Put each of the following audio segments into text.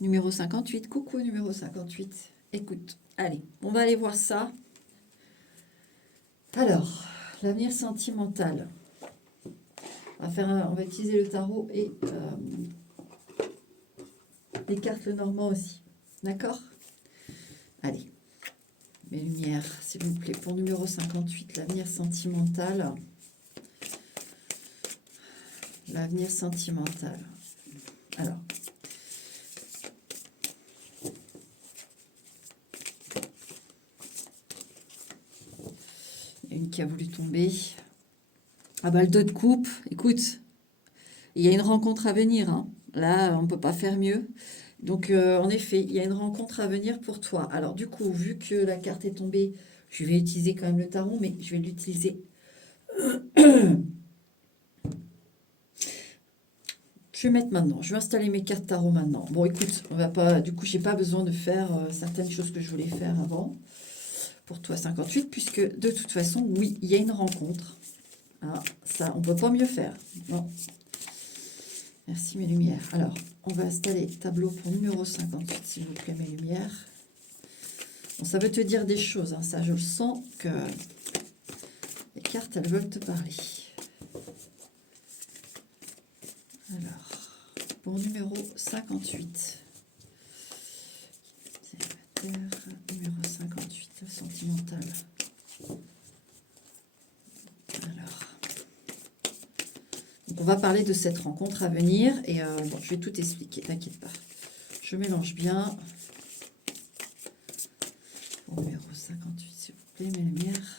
Numéro 58. Coucou, numéro 58. Écoute, allez, on va aller voir ça. Alors, l'avenir sentimental. On va utiliser le tarot et les cartes Lenormand aussi. D'accord? Allez, mes lumières, s'il vous plaît, pour numéro 58, l'avenir sentimental. L'avenir sentimental. Alors, il y a une qui a voulu tomber. Ah bah le 2 de coupe, écoute, il y a une rencontre à venir, hein. Là, on ne peut pas faire mieux. Donc, en effet, il y a une rencontre à venir pour toi. Alors, du coup, vu que la carte est tombée, je vais utiliser quand même le tarot, mais je vais l'utiliser. Je vais mettre maintenant. Je vais installer mes cartes tarot maintenant. Bon, écoute, on va pas. Du coup, j'ai pas besoin de faire certaines choses que je voulais faire avant. Pour toi, 58, puisque de toute façon, oui, il y a une rencontre. Ah, ça, on peut pas mieux faire. Non. Merci mes lumières. Alors, on va installer tableau pour numéro 58, s'il vous plaît, mes lumières. Bon, ça veut te dire des choses, hein, ça, je le sens que les cartes, elles veulent te parler. Alors, pour numéro 58. Numéro 58, sentimental. Alors, donc on va parler de cette rencontre à venir et bon, je vais tout expliquer, t'inquiète pas. Je mélange bien. Pour numéro 58, s'il vous plaît, mes lumières.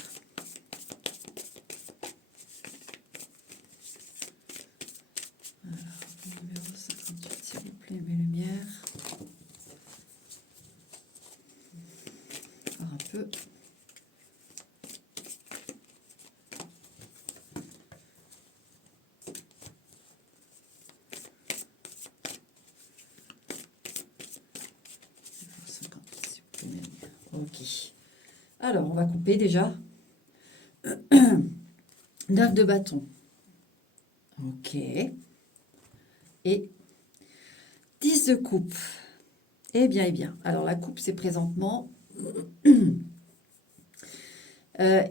Alors, pour numéro 58, s'il vous plaît, mes lumières. Encore un peu. Ok. Alors, on va couper déjà. 9 de bâton. Ok. Et 10 de coupe. Eh bien, eh bien. Alors, la coupe, c'est présentement...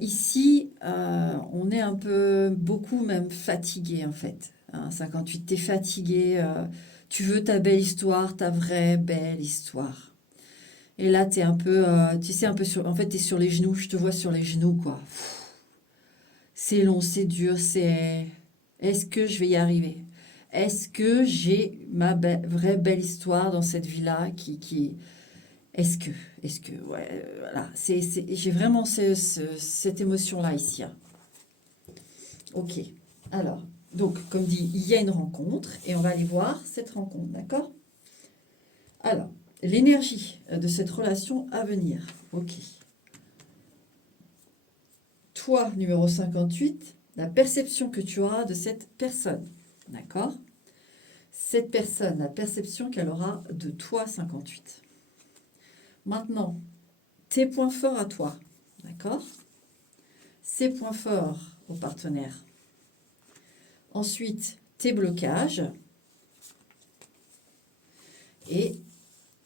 ici, on est un peu, beaucoup même fatigué, en fait. Hein, 58, t'es fatigué. Tu veux ta belle histoire, ta vraie belle histoire. Et là, t'es un peu, tu sais, un peu sur... En fait, t'es sur les genoux. Je te vois sur les genoux, quoi. C'est long, c'est dur, c'est... Est-ce que je vais y arriver? Est-ce que j'ai ma vraie belle histoire dans cette vie-là qui... Est-ce que, ouais, voilà, j'ai vraiment cette émotion-là ici. Hein. Ok, alors, donc, comme dit, il y a une rencontre et on va aller voir cette rencontre, d'accord? Alors, l'énergie de cette relation à venir, ok. Toi, numéro 58, la perception que tu auras de cette personne, d'accord? Cette personne, la perception qu'elle aura de toi, 58. Maintenant, tes points forts à toi, d'accord? Ses points forts au partenaire. Ensuite, tes blocages et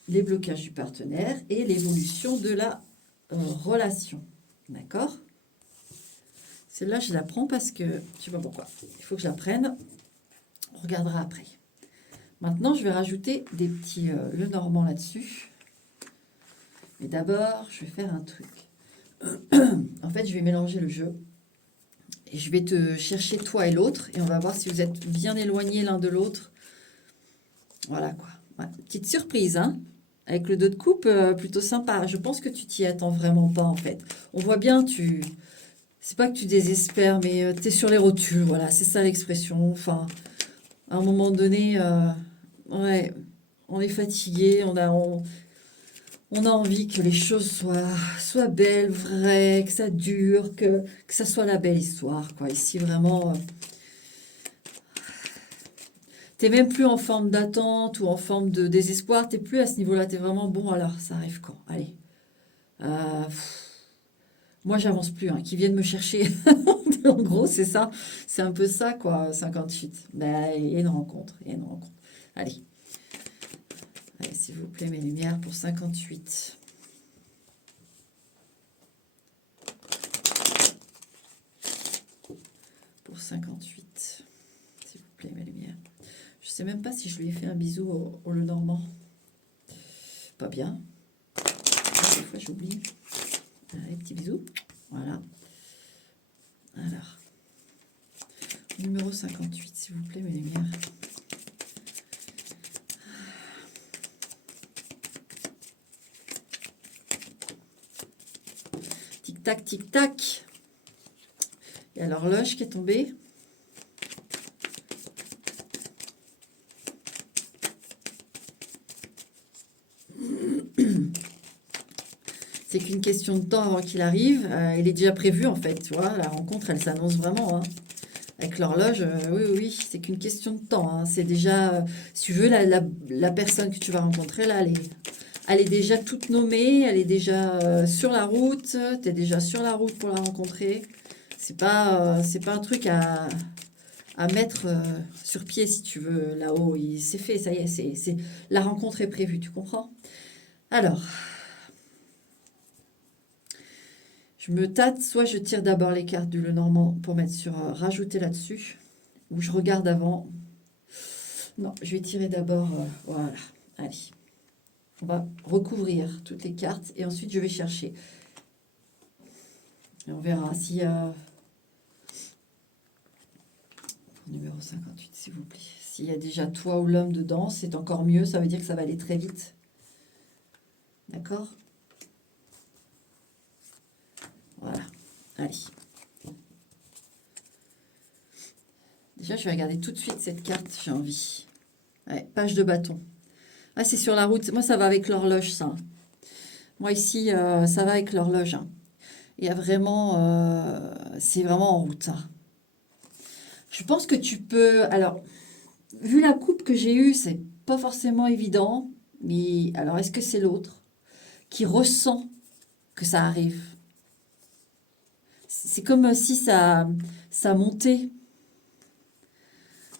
les blocages du partenaire et l'évolution de la relation, d'accord? Celle-là, je la prends parce que, je sais pas pourquoi, il faut que je la prenne, on regardera après. Maintenant, je vais rajouter des petits Lenormand là-dessus. Mais d'abord, je vais faire un truc. En fait, je vais mélanger le jeu. Et je vais te chercher toi et l'autre. Et on va voir si vous êtes bien éloignés l'un de l'autre. Voilà quoi. Ouais, petite surprise, hein. Avec le 2 de coupe, plutôt sympa. Je pense que tu t'y attends vraiment pas, en fait. On voit bien, c'est pas que tu désespères, mais tu es sur les rotules. Voilà, c'est ça l'expression. Enfin, à un moment donné, ouais, on est fatigué. On a envie que les choses soient belles, vraies, que ça dure, que ça soit la belle histoire, quoi. Ici, vraiment, t'es même plus en forme d'attente ou en forme de désespoir. T'es plus à ce niveau-là. T'es vraiment, bon, alors, ça arrive quand? Allez. Moi, j'avance plus, hein. Qui viennent me chercher. En gros, c'est ça. C'est un peu ça, quoi, 58. Ben, il y a une rencontre. Il y a une rencontre. Allez. Allez, s'il vous plaît, mes lumières pour 58. Pour 58. S'il vous plaît, mes lumières. Je sais même pas si je lui ai fait un bisou au Lenormand. Pas bien. Des fois, j'oublie. Allez, petit bisou. Voilà. Alors. Numéro 58, s'il vous plaît, mes lumières. Tic-tac, tic-tac. Il y a l'horloge qui est tombée. C'est qu'une question de temps avant qu'il arrive. Il est déjà prévu, en fait. Tu vois, la rencontre, elle s'annonce vraiment. Hein. Avec l'horloge, oui, oui, c'est qu'une question de temps. Hein. C'est déjà, si tu veux, la personne que tu vas rencontrer, là, elle est déjà toute nommée. Elle est déjà sur la route. Tu es déjà sur la route pour la rencontrer. C'est pas un truc à mettre sur pied, si tu veux, là-haut. C'est fait, ça y est, la rencontre est prévue, tu comprends? Alors, je me tâte, soit je tire d'abord les cartes du Lenormand pour mettre sur rajouter là-dessus, ou je regarde avant. Non, je vais tirer d'abord, voilà, allez. On va recouvrir toutes les cartes et ensuite je vais chercher. Et on verra s'il y a... Numéro 58, s'il vous plaît. S'il y a déjà toi ou l'homme dedans, c'est encore mieux. Ça veut dire que ça va aller très vite. D'accord? Voilà. Allez. Déjà, je vais regarder tout de suite cette carte. J'ai envie. Ouais, page de bâton. Ah, c'est sur la route. Moi, ça va avec l'horloge, ça. Moi, ici, ça va avec l'horloge. Hein. Il y a vraiment... c'est vraiment en route, ça. Je pense que tu peux... Alors, vu la coupe que j'ai eue, c'est pas forcément évident. Mais alors, est-ce que c'est l'autre qui ressent que ça arrive? C'est comme si ça montait.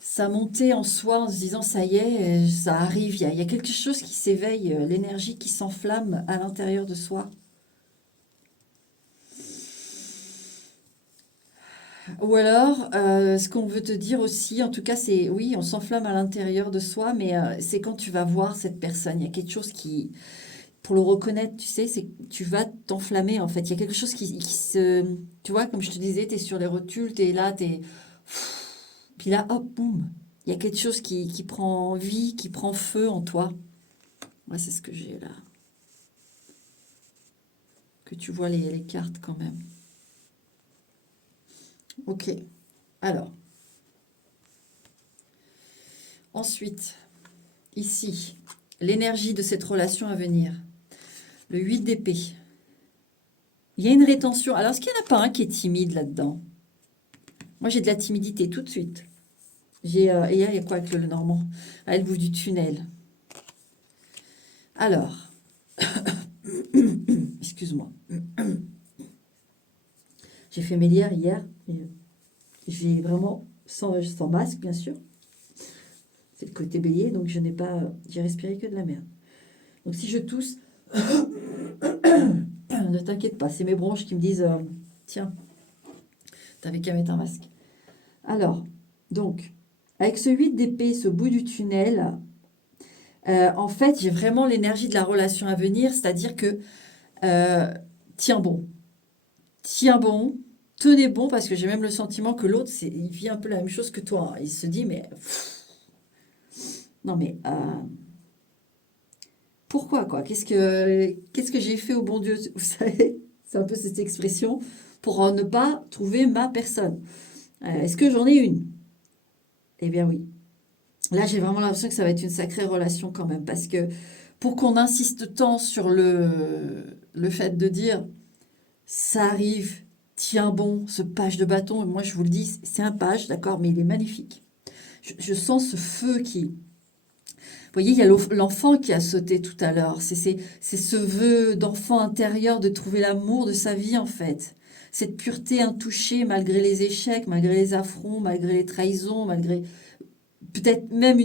Ça montait en soi en se disant, ça y est, ça arrive. Il y a quelque chose qui s'éveille, l'énergie qui s'enflamme à l'intérieur de soi. Ou alors, ce qu'on veut te dire aussi, en tout cas, c'est oui, on s'enflamme à l'intérieur de soi, mais c'est quand tu vas voir cette personne, il y a quelque chose qui, pour le reconnaître, tu sais, c'est que tu vas t'enflammer en fait. Il y a quelque chose qui se, tu vois, comme je te disais, tu es sur les rotules, tu es là, puis là, hop, boum, il y a quelque chose qui prend vie, qui prend feu en toi. Ouais, c'est ce que j'ai là. Que tu vois les cartes quand même. Ok, alors. Ensuite, ici, l'énergie de cette relation à venir. Le 8 d'épée. Il y a une rétention. Alors, est-ce qu'il n'y en a pas un qui est timide là-dedans? Moi, j'ai de la timidité tout de suite. Et il y a quoi avec le Normand? À le bout du tunnel. Alors, excuse-moi. J'ai fait mes lierres hier. J'ai vraiment, sans masque, bien sûr. C'est le côté bélier, donc je n'ai pas... J'ai respiré que de la merde. Donc, si je tousse... Ne t'inquiète pas, c'est mes bronches qui me disent tiens, t'avais qu'à mettre un masque. Alors, donc, avec ce 8 d'épée, ce bout du tunnel, en fait, j'ai vraiment l'énergie de la relation à venir, c'est-à-dire que tiens bon, tenez bon, parce que j'ai même le sentiment que l'autre, il vit un peu la même chose que toi. Hein. Il se dit, mais... non, mais... pourquoi, quoi? Qu'est-ce que j'ai fait au bon Dieu? Vous savez, c'est un peu cette expression pour ne pas trouver ma personne. Est-ce que j'en ai une? Eh bien oui. Là, j'ai vraiment l'impression que ça va être une sacrée relation quand même, parce que pour qu'on insiste tant sur le fait de dire ça arrive, tiens bon, ce page de bâton, moi je vous le dis, c'est un page, d'accord, mais il est magnifique. Je sens ce feu qui... Vous voyez, il y a l'enfant qui a sauté tout à l'heure. C'est ce vœu d'enfant intérieur de trouver l'amour de sa vie, en fait. Cette pureté intouchée malgré les échecs, malgré les affronts, malgré les trahisons, malgré... peut-être même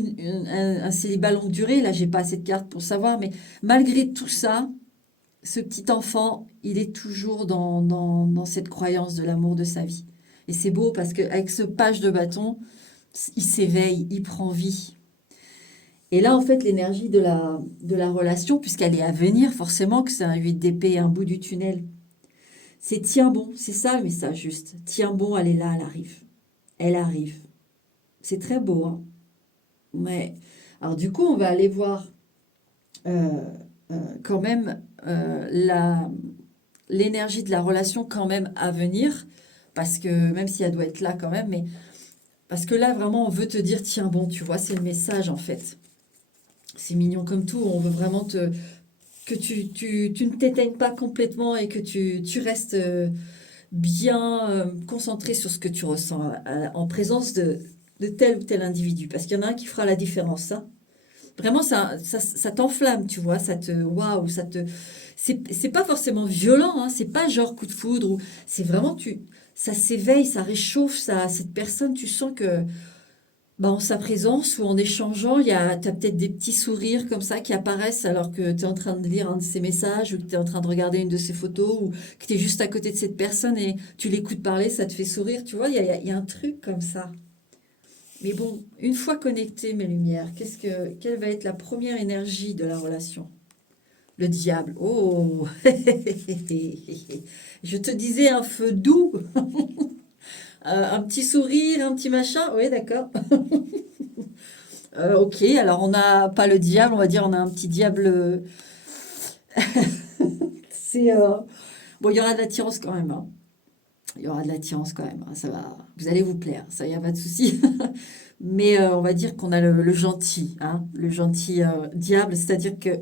un célibat longue durée. Là, j'ai pas assez de cartes pour savoir, mais malgré tout ça, ce petit enfant, il est toujours dans cette croyance de l'amour de sa vie. Et c'est beau parce qu'avec ce page de bâton, il s'éveille, il prend vie. Et là, en fait, l'énergie de la relation, puisqu'elle est à venir, forcément que c'est un 8 d'épée, un bout du tunnel, c'est tiens bon, c'est ça le message juste. Tiens bon, elle est là, elle arrive. Elle arrive. C'est très beau, hein. Ouais. Alors du coup, on va aller voir euh, quand même l'énergie de la relation quand même à venir, parce que même si elle doit être là quand même, mais parce que là, vraiment, on veut te dire, tiens bon, tu vois, c'est le message en fait. C'est mignon comme tout, on veut vraiment que tu ne t'éteignes pas complètement et que tu restes bien concentré sur ce que tu ressens en présence de tel ou tel individu. Parce qu'il y en a un qui fera la différence, hein. Vraiment, ça t'enflamme, tu vois, ça te... Waouh, ça te... C'est pas forcément violent, hein, c'est pas genre coup de foudre, c'est vraiment... ça s'éveille, ça réchauffe, cette personne, tu sens que bah, en sa présence ou en échangeant, t'as peut-être des petits sourires comme ça qui apparaissent alors que tu es en train de lire un de ses messages ou que tu es en train de regarder une de ses photos ou que tu es juste à côté de cette personne et tu l'écoutes parler, ça te fait sourire. Tu vois, il y a un truc comme ça. Mais bon, une fois connectées, mes lumières, quelle va être la première énergie de la relation? Le diable. Oh, je te disais un feu doux, un petit sourire, un petit machin. Oui, d'accord. Ok, alors on n'a pas le diable, on va dire on a un petit diable. C'est bon, il y aura de l'attirance quand même, hein. Il y aura de l'attirance quand même, hein. Ça va, vous allez vous plaire, ça y a pas de souci. Mais on va dire qu'on a le gentil, hein, le gentil diable, c'est-à-dire que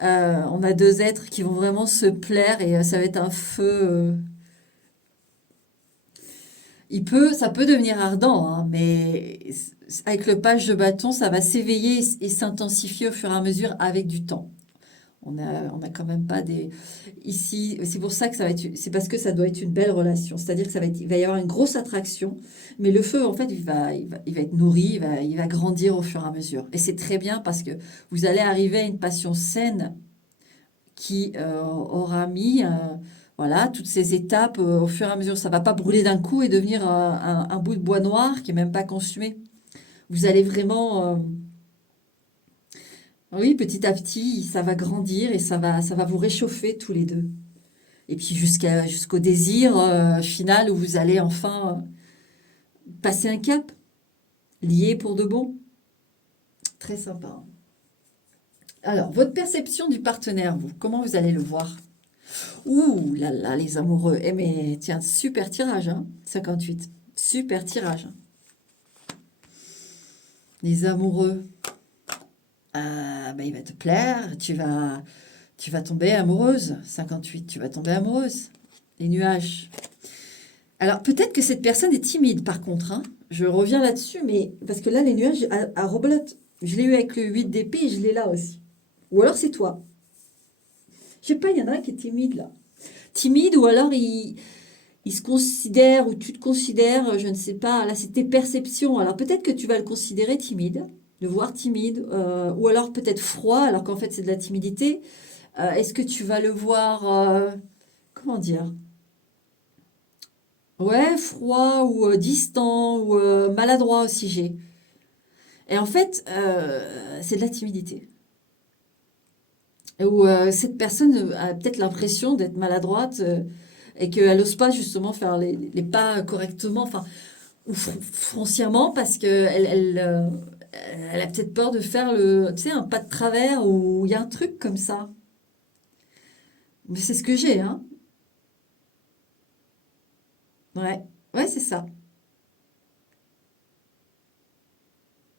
on a deux êtres qui vont vraiment se plaire et ça va être un feu. Ça peut devenir ardent, hein, mais avec le page de bâton, ça va s'éveiller et s'intensifier au fur et à mesure avec du temps. On a quand même pas des... Ici, c'est pour ça que ça va être... C'est parce que ça doit être une belle relation. C'est-à-dire que il va y avoir une grosse attraction, mais le feu, en fait, il va être nourri, il va grandir au fur et à mesure. Et c'est très bien parce que vous allez arriver à une passion saine qui aura mis... voilà, toutes ces étapes au fur et à mesure. Ça va pas brûler d'un coup et devenir un bout de bois noir qui est même pas consumé. Vous allez vraiment... oui, petit à petit, ça va grandir et ça va vous réchauffer tous les deux. Et puis jusqu'au désir final où vous allez enfin passer un cap, lié pour de bon. Très sympa. Alors, votre perception du partenaire, vous, comment vous allez le voir? Ouh là là, les amoureux. Eh mais tiens, super tirage, hein, 58. Super tirage. Les amoureux. Ah, bah, il va te plaire, tu vas tomber amoureuse. 58, tu vas tomber amoureuse. Les nuages. Alors, peut-être que cette personne est timide, par contre, hein. Je reviens là-dessus, mais parce que là, les nuages à rebelote, je l'ai eu avec le 8 d'épée et je l'ai là aussi. Ou alors c'est toi. Je sais pas, il y en a un qui est timide là. Timide ou alors il se considère ou tu te considères, je ne sais pas, là c'est tes perceptions. Alors peut-être que tu vas le considérer timide, le voir timide, ou alors peut-être froid alors qu'en fait c'est de la timidité. Est-ce que tu vas le voir, comment dire? Ouais, froid ou distant ou maladroit aussi j'ai. Et en fait, c'est de la timidité. Où cette personne a peut-être l'impression d'être maladroite et qu'elle n'ose pas justement faire les pas correctement, enfin, ou foncièrement parce qu'elle a peut-être peur de faire tu sais, un pas de travers ou il y a un truc comme ça. Mais c'est ce que j'ai, hein. Ouais, ouais, c'est ça.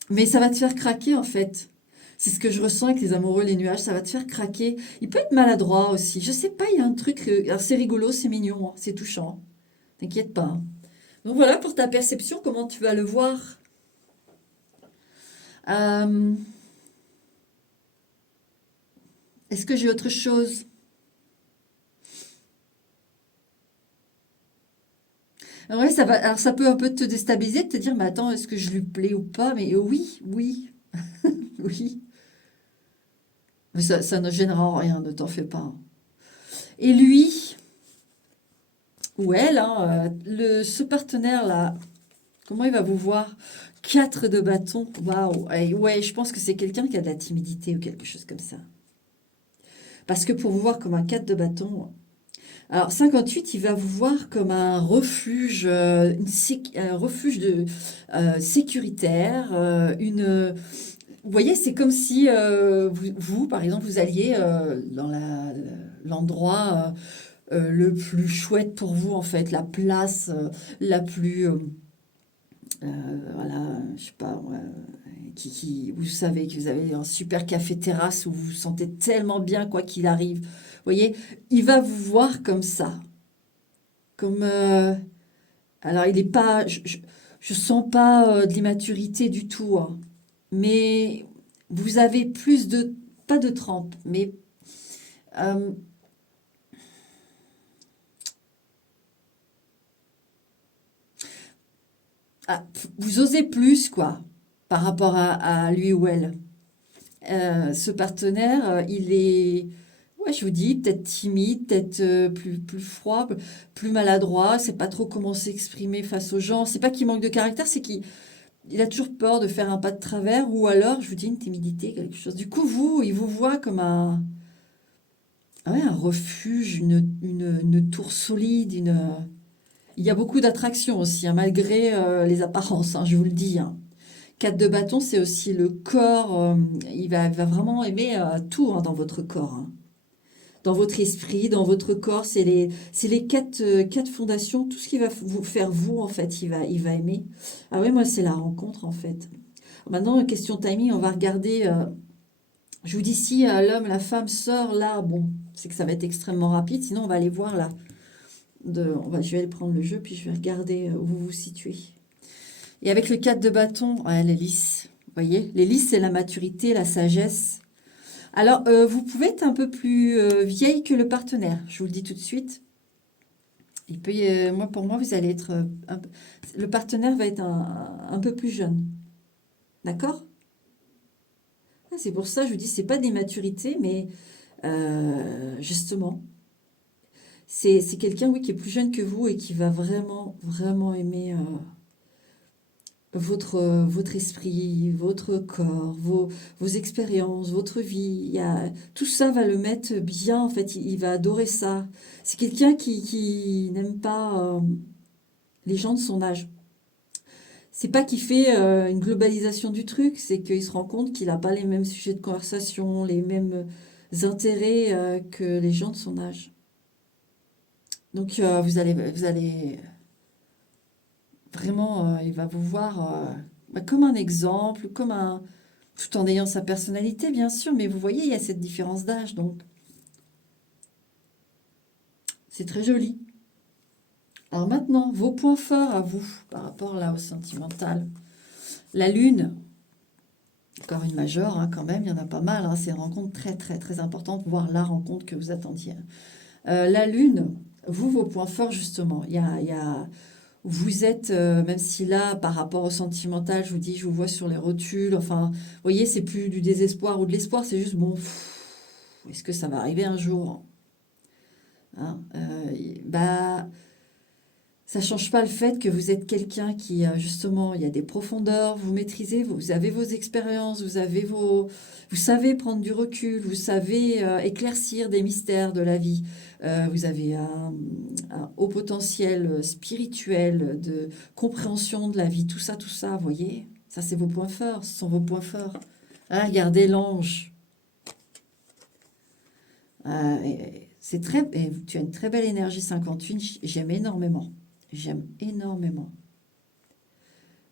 Mais ça va te faire craquer en fait. C'est ce que je ressens avec les amoureux, les nuages, ça va te faire craquer. Il peut être maladroit aussi. Je sais pas, il y a un truc. Alors c'est rigolo, c'est mignon, hein, c'est touchant. T'inquiète pas, hein. Donc voilà pour ta perception, comment tu vas le voir. Euh, Est-ce que j'ai autre chose? Ouais, ça va. Alors ça peut un peu te déstabiliser, de te dire, mais attends, est-ce que je lui plais ou pas? Mais oui, oui, oui. Mais ça ne gênera rien, ne t'en fais pas. Et lui, ou elle, hein, ce partenaire-là, comment il va vous voir? 4 de bâton. Waouh. Ouais, je pense que c'est quelqu'un qui a de la timidité ou quelque chose comme ça. Parce que pour vous voir comme un 4 de bâton, alors 58, il va vous voir comme un refuge, un refuge sécuritaire, vous voyez, c'est comme si vous, par exemple, vous alliez dans l'endroit le plus chouette pour vous, en fait, la place la plus, voilà, je sais pas, ouais, vous savez que vous avez un super café terrasse où vous vous sentez tellement bien quoi qu'il arrive. Vous voyez, il va vous voir comme ça, comme, alors il est pas, je sens pas de l'immaturité du tout, hein, mais vous avez plus de, pas de trempe, mais euh, vous osez plus, quoi, par rapport à lui ou elle. Ce partenaire, il est, ouais, je vous dis, peut-être timide, peut-être plus froid, plus maladroit, sait pas trop comment s'exprimer face aux gens. C'est pas qu'il manque de caractère, c'est qu'il a toujours peur de faire un pas de travers, ou alors, je vous dis, une timidité, quelque chose. Du coup, il vous voit comme ouais, un refuge, une tour solide, il y a beaucoup d'attractions aussi, hein, malgré les apparences, hein, je vous le dis, hein. 4 de bâton, c'est aussi le corps. Il va vraiment aimer tout, hein, dans votre corps, hein. Dans votre esprit, dans votre corps. C'est les quatre fondations. Tout ce qui va vous faire vous, en fait, il va aimer. Ah oui, moi, c'est la rencontre, en fait. Maintenant, question timing, on va regarder. Je vous dis si l'homme, la femme sort là, bon, c'est que ça va être extrêmement rapide. Sinon, on va aller voir là. Je vais aller prendre le jeu, puis je vais regarder où vous vous situez. Et avec le 4 de bâton, ouais, les lys, vous voyez, les lys, c'est la maturité, la sagesse. Alors, vous pouvez être un peu plus vieille que le partenaire, je vous le dis tout de suite. Pour moi, vous allez être le partenaire va être un peu plus jeune, d'accord? Ah, c'est pour ça, je vous dis, c'est pas des maturités, mais justement, c'est quelqu'un, oui, qui est plus jeune que vous et qui va vraiment, vraiment aimer votre esprit, votre corps, vos expériences, votre vie. Tout ça va le mettre bien, en fait, il va adorer ça. C'est quelqu'un qui n'aime pas les gens de son âge. C'est pas qu'il fait une globalisation du truc, c'est qu'il se rend compte qu'il n'a pas les mêmes sujets de conversation, les mêmes intérêts que les gens de son âge. Donc vous allez vraiment, il va vous voir comme un exemple, tout en ayant sa personnalité, bien sûr, mais vous voyez, il y a cette différence d'âge, donc c'est très joli. Alors maintenant, vos points forts à vous, par rapport là au sentimental. La lune, encore une majeure, hein, quand même, il y en a pas mal, hein, c'est une rencontre très, très, très importante, voire la rencontre que vous attendiez. La lune, vos points forts, justement, vous êtes, même si là, par rapport au sentimental, je vous dis, je vous vois sur les rotules, enfin, vous voyez, c'est plus du désespoir ou de l'espoir, c'est juste, bon, est-ce que ça va arriver un jour, hein, bah, ça change pas le fait que vous êtes quelqu'un qui, justement, il y a des profondeurs, vous maîtrisez, vous avez vos expériences, vous savez prendre du recul, vous savez éclaircir des mystères de la vie. Vous avez un haut potentiel spirituel de compréhension de la vie, tout ça, vous voyez. Ça, c'est vos points forts, ce sont vos points forts. Ah, regardez l'ange. Tu as une très belle énergie 58, j'aime énormément. J'aime énormément.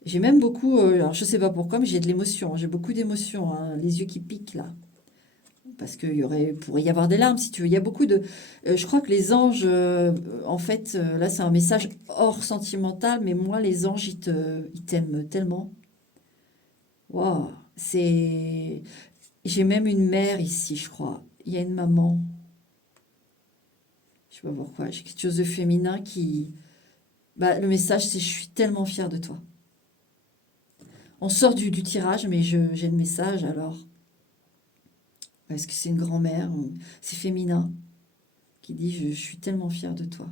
J'ai même beaucoup, alors je sais pas pourquoi, mais j'ai de l'émotion, hein. J'ai beaucoup d'émotions, hein, les yeux qui piquent là. Parce pourrait y avoir des larmes si tu veux. Il y a beaucoup de. Je crois que les anges, en fait, là c'est un message hors sentimental, mais moi les anges, ils t'aiment tellement. Waouh, c'est. J'ai même une mère ici, je crois. Il y a une maman. Je sais pas pourquoi. J'ai quelque chose de féminin qui. Bah, le message, c'est je suis tellement fière de toi. On sort du tirage, mais j'ai le message alors. Est-ce que c'est une grand-mère? C'est féminin qui dit je suis tellement fière de toi.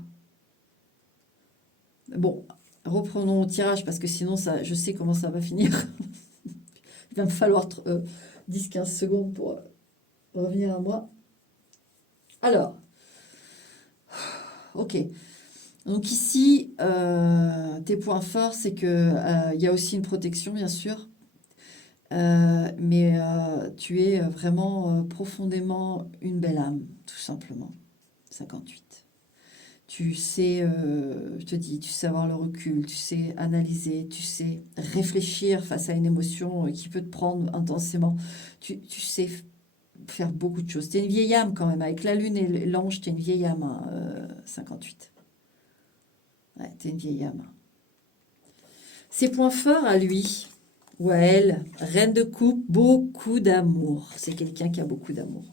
Bon, reprenons au tirage parce que sinon, ça, je sais comment ça va finir. Il va me falloir 10-15 secondes pour revenir à moi. Alors, ok. Donc ici, tes points forts, c'est que il y a aussi une protection, bien sûr. Mais tu es vraiment profondément une belle âme, tout simplement. 58. Tu sais, je te dis, tu sais avoir le recul, tu sais analyser, tu sais réfléchir face à une émotion qui peut te prendre intensément. Tu sais faire beaucoup de choses. Tu es une vieille âme quand même, avec la lune et l'ange, tu es une vieille âme, hein, 58. Ouais, tu es une vieille âme. Ses points forts à lui, ou à elle, reine de coupe, beaucoup d'amour. C'est quelqu'un qui a beaucoup d'amour.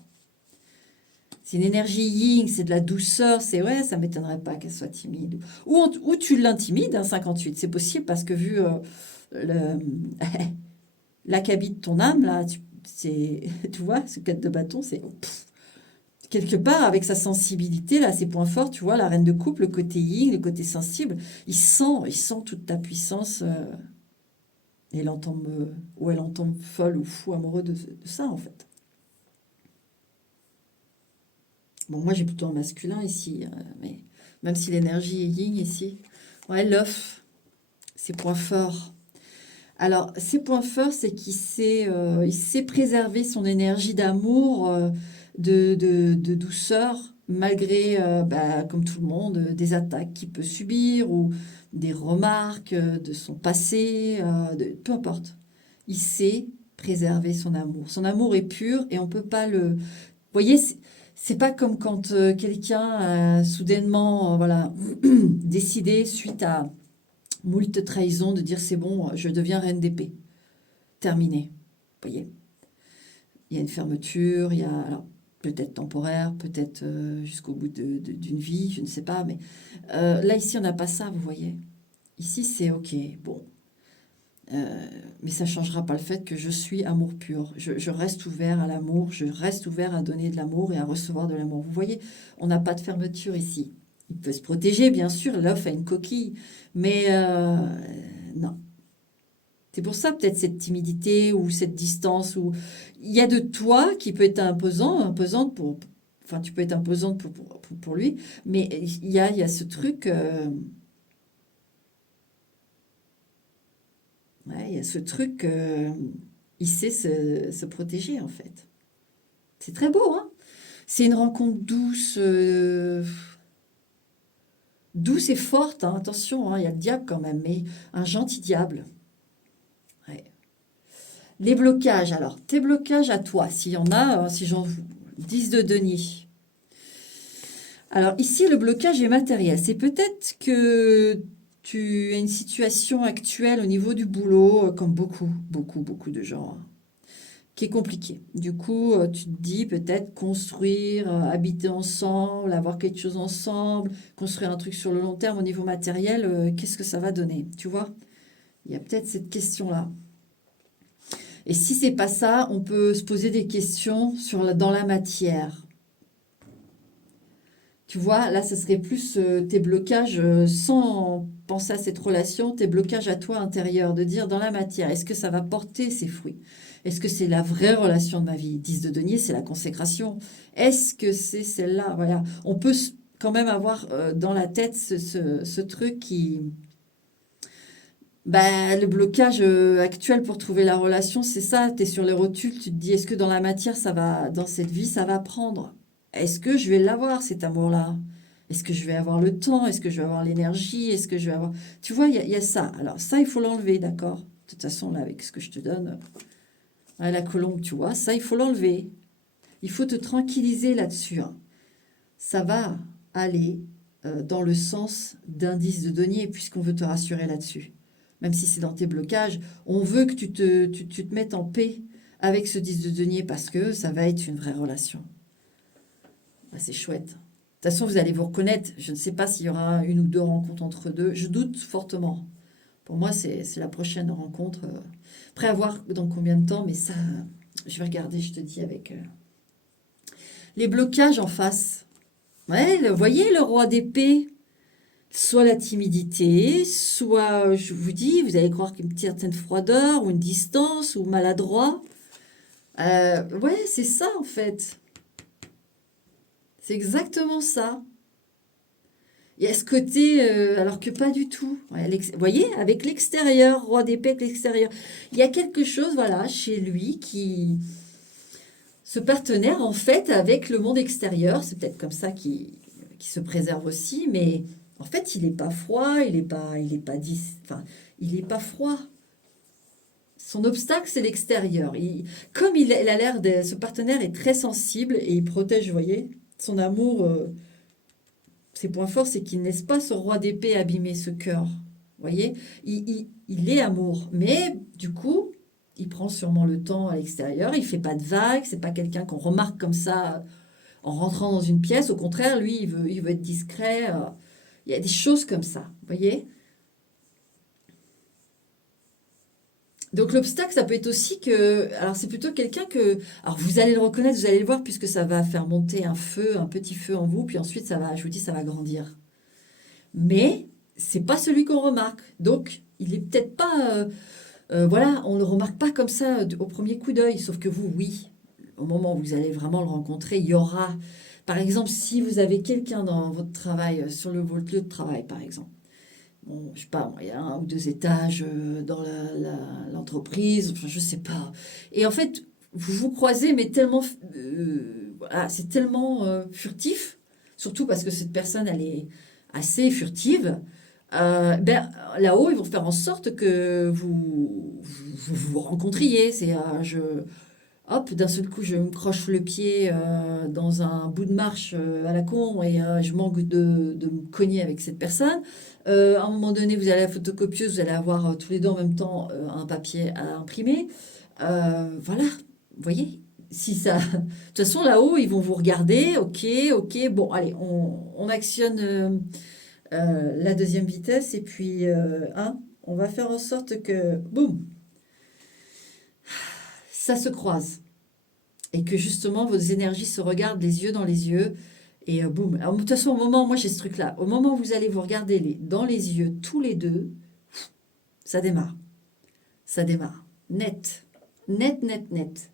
C'est une énergie yin, c'est de la douceur, c'est ouais, ça m'étonnerait pas qu'elle soit timide. Ou tu l'intimides, hein, 58, c'est possible parce que vu le, l'acabit de ton âme, là, tu vois, ce 4 de bâton, c'est quelque part avec sa sensibilité, là, ses points forts, tu vois, la reine de coupe, le côté yin, le côté sensible, il sent toute ta puissance et elle entend ou elle entend folle ou fou amoureux de ça, en fait. Bon, moi j'ai plutôt un masculin ici, mais même si l'énergie est yin ici. Ouais, l'œuf, ses points forts. Alors, ses points forts, c'est qu'il sait préserver son énergie d'amour, de douceur, malgré, bah, comme tout le monde, des attaques qu'il peut subir ou des remarques de son passé, peu importe. Il sait préserver son amour. Son amour est pur et on peut pas le... Vous voyez, c'est pas comme quand quelqu'un a soudainement, voilà, décidé suite à moult trahisons de dire c'est bon, je deviens reine d'épée. Terminé. Vous voyez, il y a une fermeture, il y a alors peut-être temporaire, peut-être jusqu'au bout d'une vie, je ne sais pas, mais là ici on n'a pas ça, vous voyez. Ici c'est ok, bon, mais ça ne changera pas le fait que je suis amour pur. Je reste ouvert à l'amour, je reste ouvert à donner de l'amour et à recevoir de l'amour. Vous voyez, on n'a pas de fermeture ici. Il peut se protéger, bien sûr, l'œuf a une coquille, mais non. C'est pour ça peut-être cette timidité ou cette distance où il y a de toi qui peut être imposante pour... Enfin, tu peux être imposante pour lui, mais il y a ce truc... ouais, il y a ce truc... il sait se protéger, en fait. C'est très beau, hein? C'est une rencontre douce, douce et forte, hein, attention, hein, il y a le diable quand même, mais un gentil diable. Ouais. Les blocages, alors, tes blocages à toi, s'il y en a, si j'en 10 de denier. Alors ici, le blocage est matériel. C'est peut-être que tu as une situation actuelle au niveau du boulot, comme beaucoup, beaucoup, beaucoup de gens, hein, qui est compliquée. Du coup, tu te dis peut-être construire, habiter ensemble, avoir quelque chose ensemble, construire un truc sur le long terme au niveau matériel, qu'est-ce que ça va donner? Tu vois? Il y a peut-être cette question-là. Et si c'est pas ça, on peut se poser des questions dans la matière. Tu vois, là, ce serait plus tes blocages sans penser à cette relation, tes blocages à toi intérieur, de dire dans la matière, est-ce que ça va porter ses fruits? Est-ce que c'est la vraie relation de ma vie? 10 de denier, c'est la consécration. Est-ce que c'est celle-là? Voilà. On peut quand même avoir dans la tête ce truc qui... Bah, le blocage actuel pour trouver la relation, c'est ça. Tu es sur les rotules, tu te dis, est-ce que dans la matière, ça va, dans cette vie, ça va prendre? Est-ce que je vais l'avoir, cet amour-là? Est-ce que je vais avoir le temps? Est-ce que je vais avoir l'énergie? Est-ce que je vais avoir... Tu vois, il y a ça. Alors ça, il faut l'enlever, d'accord? De toute façon, là, avec ce que je te donne, la colombe, tu vois, ça, il faut l'enlever. Il faut te tranquilliser là-dessus, hein. Ça va aller dans le sens d'indice de denier, puisqu'on veut te rassurer là-dessus. Même si c'est dans tes blocages, on veut que tu te mettes en paix avec ce 10 de denier parce que ça va être une vraie relation. Bah, c'est chouette. toute façon, vous allez vous reconnaître. Je ne sais pas s'il y aura une ou deux rencontres entre deux. Je doute fortement. Pour moi, c'est la prochaine rencontre. Après, à voir dans combien de temps, mais ça, je vais regarder, je te dis, avec les blocages en face. Ouais, vous voyez, le roi d'épée, soit la timidité, soit, je vous dis, vous allez croire qu'il y a une certaine froideur, ou une distance, ou maladroit. Ouais, c'est ça, en fait. C'est exactement ça. Il y a ce côté, alors que pas du tout. Ouais, vous voyez, avec l'extérieur, roi d'épée avec l'extérieur. Il y a quelque chose, voilà, chez lui qui... Ce partenaire, en fait, avec le monde extérieur, c'est peut-être comme ça qu'il se préserve aussi, mais en fait, il n'est pas froid, enfin, il n'est pas froid. Son obstacle, c'est l'extérieur. Comme il a l'air de... Ce partenaire est très sensible et il protège, vous voyez, son amour... ses points forts, c'est qu'il ne laisse pas ce roi d'épée abîmer ce cœur. Vous voyez, il est amour, mais du coup, il prend sûrement le temps à l'extérieur, il fait pas de vagues, c'est pas quelqu'un qu'on remarque comme ça en rentrant dans une pièce. Au contraire, lui, il veut être discret. Il y a des choses comme ça, vous voyez. Donc l'obstacle, ça peut être aussi que, alors c'est plutôt quelqu'un que, alors vous allez le reconnaître, vous allez le voir, puisque ça va faire monter un feu, un petit feu en vous, puis ensuite ça va, je vous dis, ça va grandir. Mais c'est pas celui qu'on remarque. Donc, il est peut-être pas, voilà, on ne le remarque pas comme ça au premier coup d'œil. Sauf que vous, oui, au moment où vous allez vraiment le rencontrer, il y aura, par exemple, si vous avez quelqu'un dans votre travail, sur votre lieu de travail, par exemple. Bon, je sais pas, il y a un ou deux étages dans l'entreprise, enfin, je sais pas. Et en fait, vous vous croisez, mais tellement, voilà, c'est tellement furtif, surtout parce que cette personne, elle est assez furtive. Ben, là-haut, ils vont faire en sorte que vous rencontriez. Hop, d'un seul coup, je me croche le pied dans un bout de marche à la con et je manque de me cogner avec cette personne. À un moment donné, vous allez à la photocopieuse, vous allez avoir tous les deux en même temps un papier à imprimer. Voilà, vous voyez, si ça... De toute façon, là-haut, ils vont vous regarder. Ok, ok, bon, allez, on actionne la deuxième vitesse et puis, on va faire en sorte que, boum, ça se croise. Et que justement vos énergies se regardent les yeux dans les yeux et boum. Alors, de toute façon, au moment, moi j'ai ce truc-là, au moment où vous allez vous regarder dans les yeux tous les deux, ça démarre. Ça démarre. Net. Net, net, net.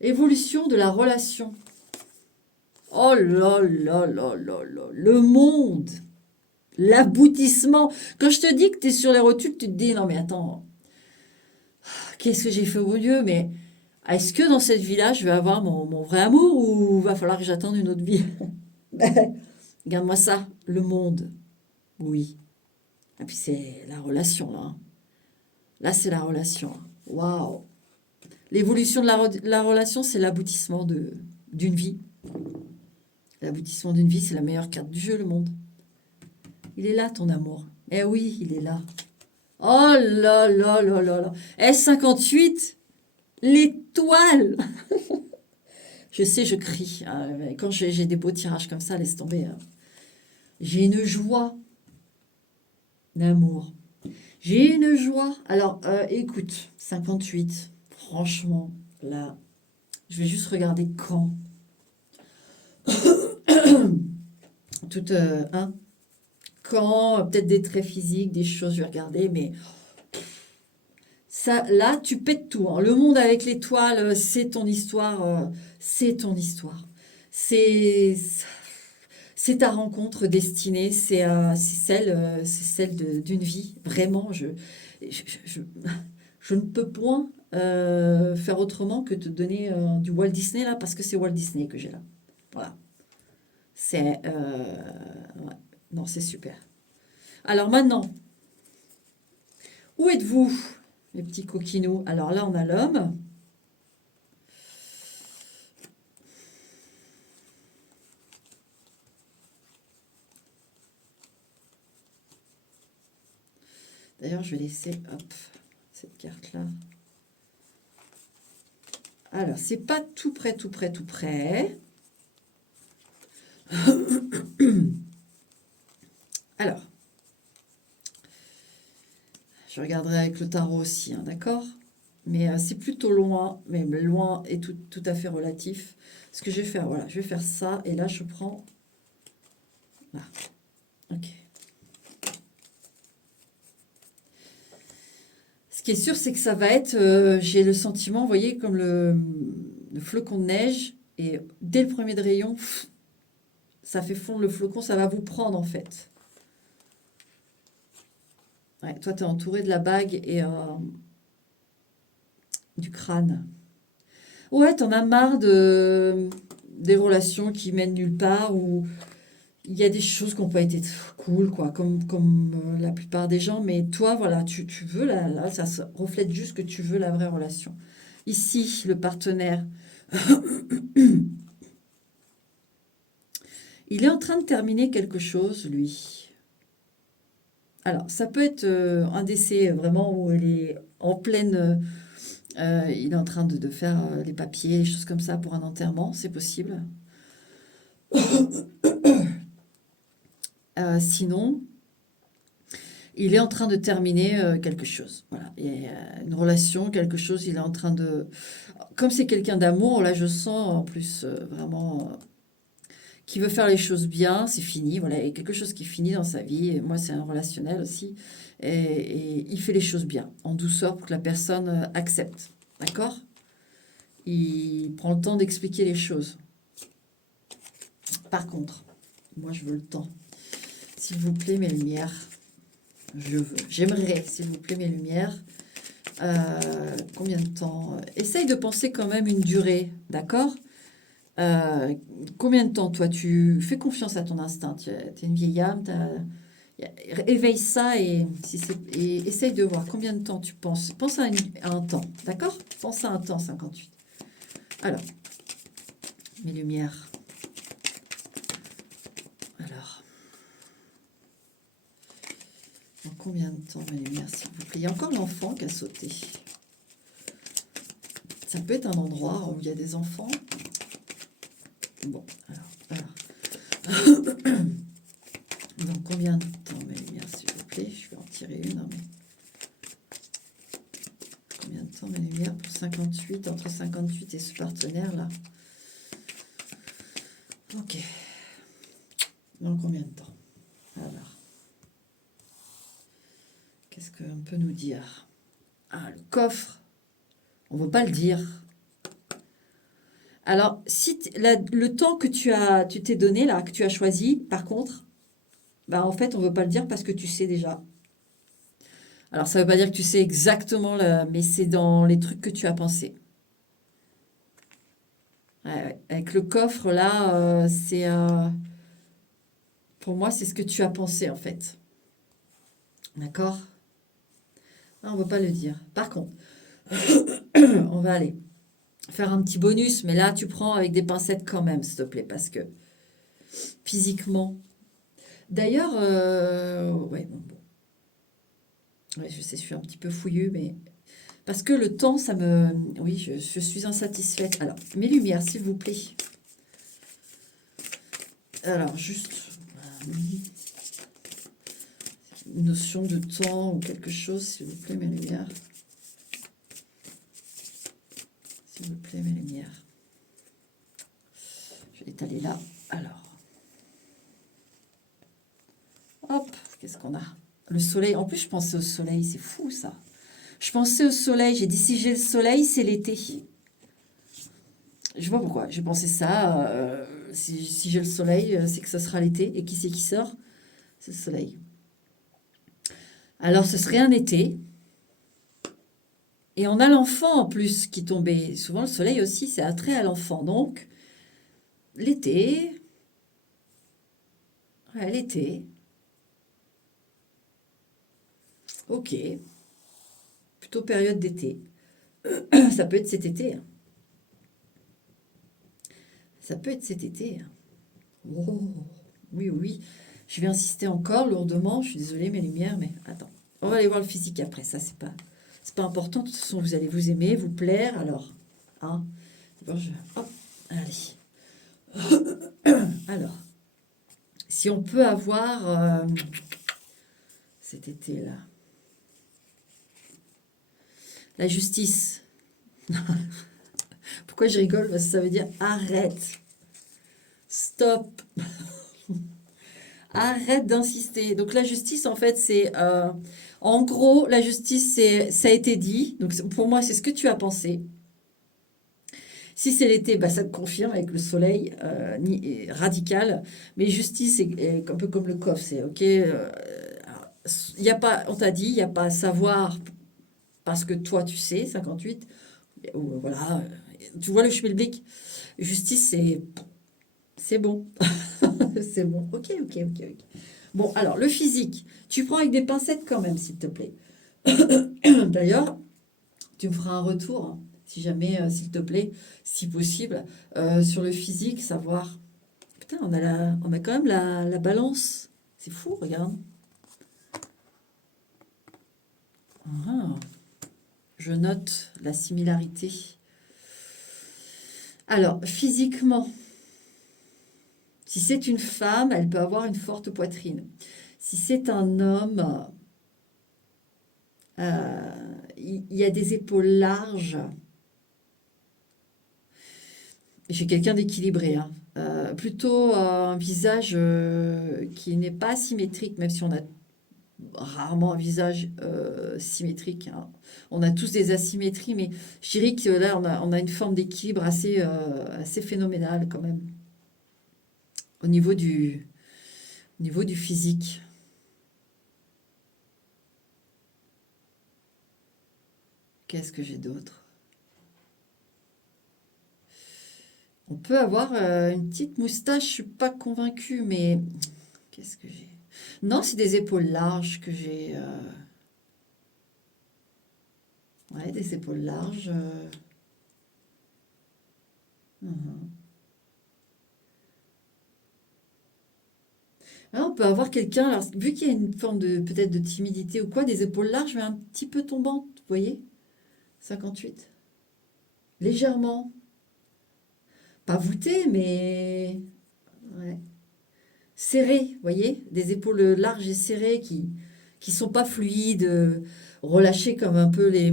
Évolution de la relation. Oh là là là là là. Le monde. L'aboutissement. Quand je te dis que tu es sur les rotules, tu te dis non mais attends, qu'est-ce que j'ai fait au beau Dieu? Mais est-ce que dans cette vie-là, je vais avoir mon vrai amour ou va falloir que j'attende une autre vie? Regarde-moi ça, le monde. Oui. Et puis c'est la relation, là. Hein. Là, c'est la relation. Waouh. L'évolution de la relation, c'est l'aboutissement d'une vie. L'aboutissement d'une vie, c'est la meilleure carte du jeu, le monde. Il est là, ton amour. Eh oui, il est là. Oh là là là là là. S58, l'étoile. Je sais, je crie. Mais quand j'ai des beaux tirages comme ça, laisse tomber. J'ai une joie d'amour. J'ai une joie. Alors, écoute, 58, franchement, là, je vais juste regarder quand. Tout, hein, quand, peut-être des traits physiques, des choses, je vais regarder, mais ça, là, tu pètes tout. Hein. Le monde avec l'étoile, c'est ton histoire, c'est ton histoire. C'est, c'est ta rencontre destinée, c'est celle d'une vie. Vraiment, je, je- je ne peux point faire autrement que te donner du Walt Disney là, parce que c'est Walt Disney que j'ai là. Voilà. C'est ouais. Non, c'est super. Alors maintenant, où êtes-vous, les petits coquinous? Alors là, on a l'homme. D'ailleurs, je vais laisser hop cette carte là. Alors, c'est pas tout près, tout près, tout près. Alors, je regarderai avec le tarot aussi, hein, d'accord? Mais c'est plutôt loin, mais loin est tout à fait relatif. Ce que je vais faire, voilà, je vais faire ça, et là je prends... Là, ok. Ce qui est sûr, c'est que ça va être, j'ai le sentiment, vous voyez, comme le flocon de neige, et dès le premier de rayon, ça fait fondre le flocon, ça va vous prendre en fait. Ouais, toi, tu es entouré de la bague et du crâne. Ouais, t'en as marre des relations qui mènent nulle part, où il y a des choses qui n'ont pas été cool, quoi, comme la plupart des gens, mais toi, voilà, tu veux, là, ça se reflète juste que tu veux la vraie relation. Ici, le partenaire, il est en train de terminer quelque chose, lui. Alors, ça peut être un décès vraiment où il est en pleine... il est en train de faire les papiers, les choses comme ça pour un enterrement, c'est possible. Sinon, il est en train de terminer quelque chose. Voilà, il y a une relation, quelque chose, il est en train de... Comme c'est quelqu'un d'amour, là je sens en plus vraiment qui veut faire les choses bien, c'est fini, voilà, il y a quelque chose qui finit dans sa vie, et moi c'est un relationnel aussi, et il fait les choses bien, en douceur pour que la personne accepte, d'accord? Il prend le temps d'expliquer les choses. Par contre, moi je veux le temps. S'il vous plaît, mes lumières, j'aimerais, s'il vous plaît, mes lumières, combien de temps? Essaye de penser quand même une durée, d'accord? Combien de temps, toi, tu fais confiance à ton instinct? Tu es une vieille âme, éveille ça et essaye de voir combien de temps tu penses. Pense à un temps, d'accord? Pense à un temps, 58. Alors, mes lumières. Alors, dans combien de temps, mes lumières, s'il vous plaît? Il y a encore l'enfant qui a sauté. Ça peut être un endroit où il y a des enfants. Bon, alors. Dans combien de temps, mes lumières, s'il vous plaît? Je vais en tirer une. Hein, mais... Combien de temps, mes lumières, pour 58, entre 58 et ce partenaire-là? Ok. Dans combien de temps? Alors. Qu'est-ce qu'on peut nous dire? Ah, le coffre. On ne veut pas le dire. Alors, si le temps que tu t'es donné, là, que tu as choisi, par contre, bah, en fait, on ne veut pas le dire parce que tu sais déjà. Alors, ça ne veut pas dire que tu sais exactement, mais c'est dans les trucs que tu as pensé. Ouais. Avec le coffre, là, c'est... pour moi, c'est ce que tu as pensé, en fait. D'accord? On ne veut pas le dire. Par contre, on va aller faire un petit bonus, mais là, tu prends avec des pincettes quand même, s'il te plaît, parce que physiquement... D'ailleurs, ouais, bon. Ouais, je sais, je suis un petit peu fouilleux, mais... Parce que le temps, ça me... Oui, je suis insatisfaite. Alors, mes lumières, s'il vous plaît. Alors, juste... une notion de temps ou quelque chose, s'il vous plaît, mes lumières. S'il vous plaît, mes lumières. Je vais étaler là. Alors. Hop, qu'est-ce qu'on a? Le soleil. En plus, je pensais au soleil. C'est fou, ça. Je pensais au soleil. J'ai dit, si j'ai le soleil, c'est l'été. Je vois pourquoi. J'ai pensé ça. Si j'ai le soleil, c'est que ce sera l'été. Et qui c'est qui sort? C'est le soleil. Alors, ce serait un été. Et on a l'enfant en plus qui tombait. Souvent, le soleil aussi, c'est attrait à l'enfant. Donc, l'été. Ouais, l'été. Ok. Plutôt période d'été. Ça peut être cet été. Hein. Ça peut être cet été. Hein. Oh, oui, oui. Je vais insister encore lourdement. Je suis désolée, mes lumières, mais attends. On va aller voir le physique après. Ça, c'est pas important. De toute façon, vous allez vous aimer, vous plaire. Alors, hein. Bon, hop, allez. Alors. Si on peut avoir cet été-là. La justice. Pourquoi je rigole? Parce que ça veut dire arrête. Stop. Arrête d'insister. Donc la justice, en fait, c'est... en gros, la justice, ça a été dit. Donc pour moi, c'est ce que tu as pensé. Si c'est l'été, bah, ça te confirme avec le soleil radical. Mais justice, c'est un peu comme le coffre. C'est OK. Y a pas, on t'a dit, il n'y a pas à savoir parce que toi, tu sais, 58. Voilà. Tu vois le schmilblick. Justice, c'est bon. C'est bon. Ok, ok, ok, ok. Bon, alors, le physique. Tu prends avec des pincettes quand même, s'il te plaît. D'ailleurs, tu me feras un retour, hein, si jamais, s'il te plaît, si possible, sur le physique, savoir. Putain, on a quand même la balance. C'est fou, regarde. Ah, je note la similarité. Alors, physiquement, si c'est une femme, elle peut avoir une forte poitrine. Si c'est un homme, il y a des épaules larges. J'ai quelqu'un d'équilibré, hein. Plutôt un visage qui n'est pas symétrique, même si on a rarement un visage symétrique, hein. On a tous des asymétries, mais je dirais que là, on a une forme d'équilibre assez phénoménale quand même, au niveau du physique. Qu'est-ce que j'ai d'autre? On peut avoir une petite moustache, je suis pas convaincue, mais qu'est-ce que j'ai? Non, c'est des épaules larges que j'ai. Ouais, des épaules larges. Mhm. Ah, on peut avoir quelqu'un, alors vu qu'il y a une forme de peut-être de timidité ou quoi, des épaules larges mais un petit peu tombantes, vous voyez? 58. Légèrement. Pas voûtées, mais ouais. Serrées, vous voyez? Des épaules larges et serrées qui sont pas fluides, relâchées comme un peu les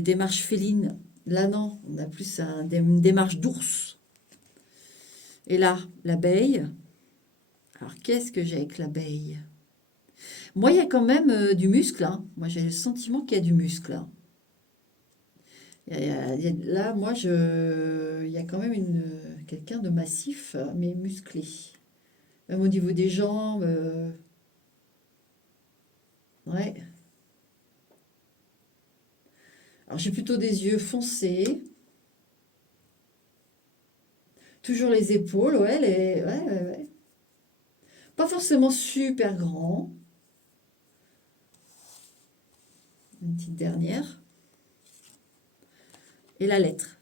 démarches félines. Là, non, on a plus une démarche d'ours. Et là, l'abeille. Alors, qu'est-ce que j'ai avec l'abeille? Moi, il y a quand même du muscle, hein. Moi, j'ai le sentiment qu'il y a du muscle, hein. Là, moi, il y a quand même quelqu'un de massif, mais musclé. Même au niveau des jambes. Ouais. Alors, j'ai plutôt des yeux foncés. Toujours les épaules, ouais, ouais, ouais, ouais. Pas forcément super grand. Une petite dernière. Et la lettre.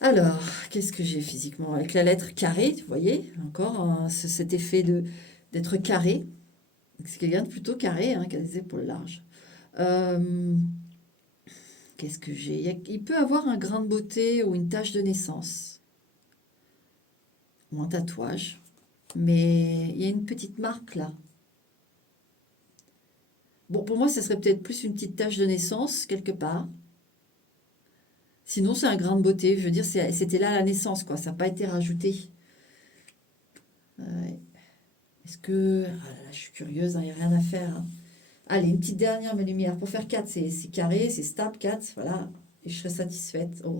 Alors, qu'est-ce que j'ai physiquement? Avec la lettre carré, vous voyez, encore hein, cet effet d'être carré. C'est quelqu'un de plutôt carré, hein, qui a des épaules larges. Euh, Qu'est-ce que j'ai? Il peut avoir un grain de beauté ou une tache de naissance, ou un tatouage. Mais il y a une petite marque là. Bon, pour moi, ça serait peut-être plus une petite tache de naissance, quelque part. Sinon, c'est un grain de beauté. Je veux dire, c'était là à la naissance, quoi. Ça n'a pas été rajouté. Ouais. Est-ce que... Ah là là, je suis curieuse, il n'y a rien à faire, hein. Allez, une petite dernière, mes lumières. Pour faire 4, c'est carré, c'est stable, 4, voilà. Et je serai satisfaite. Oh,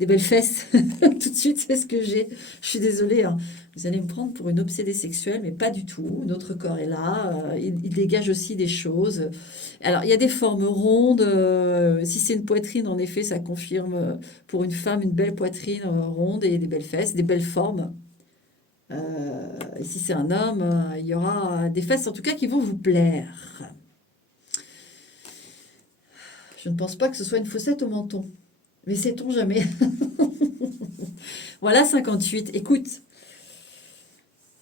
des belles fesses. Tout de suite, c'est ce que j'ai. Je suis désolée, hein. Vous allez me prendre pour une obsédée sexuelle, mais pas du tout. Notre corps est là. Il dégage aussi des choses. Alors, il y a des formes rondes. Si c'est une poitrine, en effet, ça confirme pour une femme une belle poitrine ronde et des belles fesses, des belles formes. Et si c'est un homme, il y aura des fesses en tout cas qui vont vous plaire. Je ne pense pas que ce soit une fossette au menton. Mais sait-on jamais? Voilà 58. Écoute,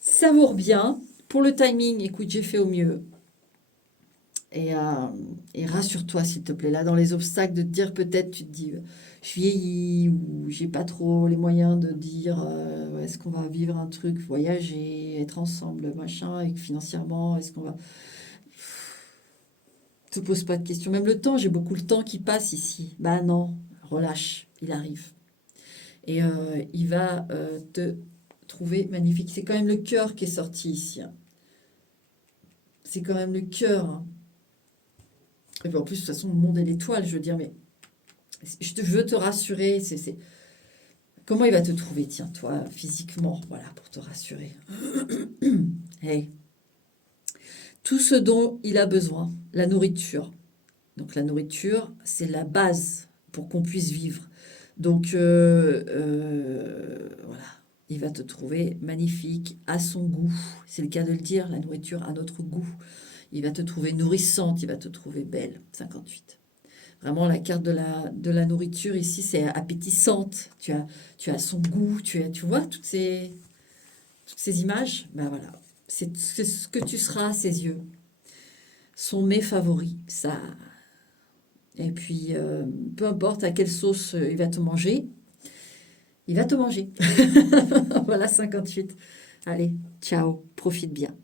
savoure bien. Pour le timing, écoute, j'ai fait au mieux. et rassure-toi, s'il te plaît. Là, dans les obstacles, de te dire peut-être, tu te dis, je vieillis ou j'ai pas trop les moyens de dire, est-ce qu'on va vivre un truc, voyager, être ensemble, machin, et que financièrement, est-ce qu'on va... Te pose pas de questions. Même le temps, j'ai beaucoup le temps qui passe ici. Bah non, relâche, il arrive. Et il va te trouver magnifique. C'est quand même le cœur qui est sorti ici, hein. C'est quand même le cœur, hein. Et puis en plus, de toute façon, le monde est l'étoile, je veux dire, mais je veux te rassurer. Comment il va te trouver, tiens, toi, physiquement, voilà, pour te rassurer. Hey. Tout ce dont il a besoin, la nourriture. Donc la nourriture, c'est la base pour qu'on puisse vivre. Donc voilà, il va te trouver magnifique, à son goût. C'est le cas de le dire, la nourriture a notre goût. Il va te trouver nourrissante, il va te trouver belle. 58. Vraiment, la carte de la nourriture ici, c'est appétissante. Tu as son goût, tu vois toutes ces images. Ben voilà, c'est ce que tu seras à ses yeux. Sont mes favoris. Ça. Et puis, peu importe à quelle sauce il va te manger, il va te manger. Voilà, 58. Allez, ciao, profite bien.